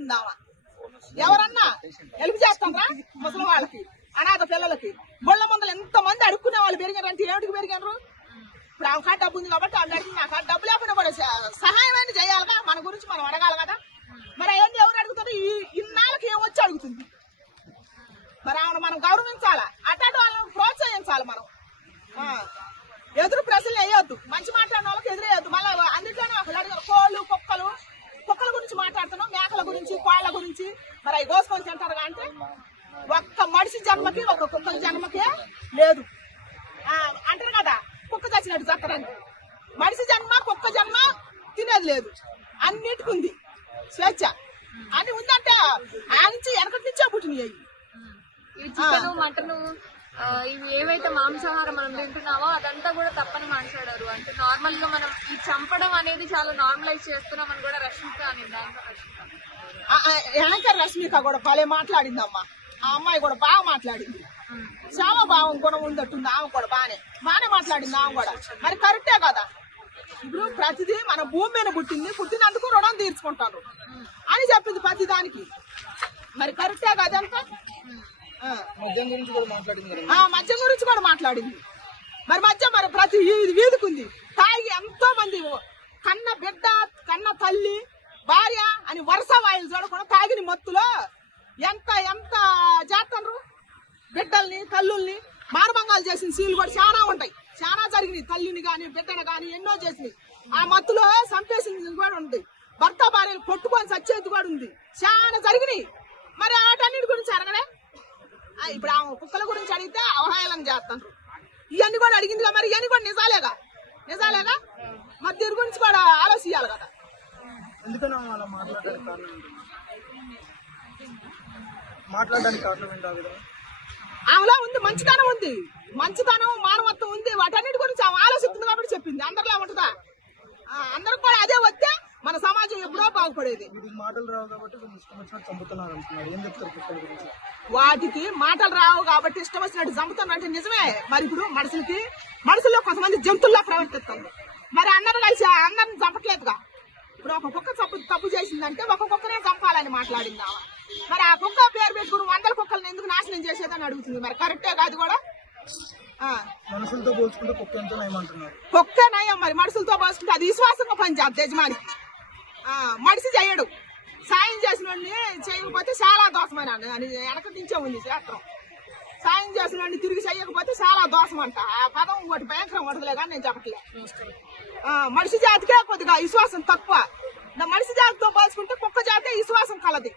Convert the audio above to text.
చేస్తుంది ఆమె. ఎవరన్నా హెల్ప్ చేస్తారా ముసలి వాళ్ళకి, అనాథ పిల్లలకి? బొళ్ళ ముందలు ఎంత మంది అడుక్కునే వాళ్ళు పెరిగారంటే ఏమిటికి పెరిగారు? ఇప్పుడు ఆమె కాడ డబ్బు ఉంది కాబట్టి ఆమె అడిగింది. నాకు డబ్బు లేకుండా కూడా సహాయం అయినా చేయాలిగా, మన గురించి మనం అడగాలి కదా. మరి అవన్నీ ఎవరు అడుగుతారు? ఇన్నాళ్ళకి ఏమొచ్చి అడుగుతుంది. మరి ఆమెను మనం గౌరవించాలా, అట్లాంటి వాళ్ళని ప్రోత్సహించాలి మనం. ఎదురు ప్రశ్నలు వేయొద్దు, మంచి మాట్లాడిన వాళ్ళకి ఎదురేయద్దు. మళ్ళీ అందులోనే ఒకళ్ళు అడిగారు కోళ్ళు కుక్కల గురించి మాట్లాడుతున్నాం, మేకల గురించి కోళ్ల గురించి. మరి అవి కోసుకొని తింటారు అంటే ఒక్క మనిషి జన్మకి ఒక కుక్కల జన్మకే లేదు అంటారు కదా, కుక్క చచ్చినట్టు చక్కరని. మనిషి జన్మ కుక్క జన్మ తినేది లేదు, అన్నిటికి ఉంది స్వేచ్ఛ. అన్ని ఉందంటే ఆ నుంచి వెనకటి నుంచే పుట్టినాయి. చికెన్ మటన్ ఇవి ఏవైతే మాంసాహారం మనం తింటున్నామో అదంతా కూడా తప్పని మాట్లాడారు. అంటే నార్మల్ గా మనం ఈ చంపడం అనేది చాలా నార్మలైజ్ చేస్తున్నామని కూడా రష్మిక అనేది. యాంకర్ రష్మిక కూడా భలే మాట్లాడిందమ్మా. ఆ అమ్మాయి కూడా బాగా మాట్లాడింది. చాలా భావం గుణం ఉందట్టుంది ఆమె కూడా, బాగానే మాట్లాడింది ఆమె కూడా. మరి కరెక్టే కదా, ఇప్పుడు ప్రతిదీ మన భూమి మీద పుట్టినందుకు రుణం తీర్చుకుంటారు అని చెప్పింది ప్రతి దానికి. మరి కరెక్టే కదా అదంతా. మద్యం గురించి కూడా మాట్లాడింది. మరి మద్యం మరి ప్రతి వీధికి ఉంది. తాగి ఎంతో మంది కన్న బిడ్డ, కన్న తల్లి, భార్య అని వరుస వాయిలు చూడకుండా తాగిన మత్తులో ఎంత చేస్తారు. బిడ్డల్ని తల్లుల్ని మానభంగాలు చేసిన సీలు కూడా చాలా ఉంటాయి, చాలా జరిగినాయి. తల్లిని గాని బిడ్డను గాని ఎన్నో చేసినాయి. ఆ మత్తులో చంపేసింది కూడా ఉంది. భర్త భార్యలు కొట్టుకొని చచ్చేది కూడా ఉంది, చాలా జరిగినాయి. మరి వాటన్నిటి గురించి అడగడే. ఇప్పుడు ఆ కుక్కల గురించి అడిగితే అవహేళన చేస్తాను. ఇవన్నీ కూడా అడిగిందిగా, మరి ఇవన్నీ కూడా నిజాలేగా. మరి దీని గురించి కూడా ఆలోచించాలి కదా. ఆమెలో ఉంది మంచితనం, మానవత్వం ఉంది. వాటన్నిటి గురించి ఆమె ఆలోచిస్తుంది కాబట్టి చెప్పింది. అందరిలో ఉంటుందా? అందరికి కూడా అదే వస్తే మన సమాజం ఎప్పుడో బాగుపడేది. వాటికి మాటలు రావు కాబట్టి ఇష్టం వచ్చినట్టు చంపుతున్నట్టు నిజమే. మరి ఇప్పుడు మనుషుల్లో కొంతమంది జంతువుల్లో ప్రవర్తిస్తుంది. మరి అందరూ కలిసి అందరిని చంపట్లేదుగా. ఇప్పుడు ఒక కుక్క తప్పు చేసిందంటే ఒక కుక్కనే చంపాలని మాట్లాడింది ఆమె. మరి ఆ కుక్క పేరు పెట్టుకుని 100 కుక్కలను ఎందుకు నాశనం చేసేదని అడుగుతుంది. మరి కరెక్టే కాదు కూడా. మనుషులతో పోల్చుకుంటే కుక్క ఎంతో నయం అంటున్నారు. కుక్క నయం, మరి మనుషులతో పోల్చుకుంటే అది విశ్వాసంగా పనిచేస్తుంది యజమానికి. మనిషి చేయడు, సాయం చేసిన వాడిని చేయకపోతే చాలా దోషమని అని వెనక నుంచే ఉంది శాస్త్రం. సాయం చేసిన వాడిని తిరిగి చేయకపోతే చాలా దోషం అంట. ఆ పదం ఒకటి భయంకరం ఉండదులే కానీ నేను చెప్పట్లే. మనిషి జాతికే కొద్దిగా విశ్వాసం తక్కువ. మనిషి జాతితో పోల్చుకుంటే కుక్క జాతే విశ్వాసం కలది.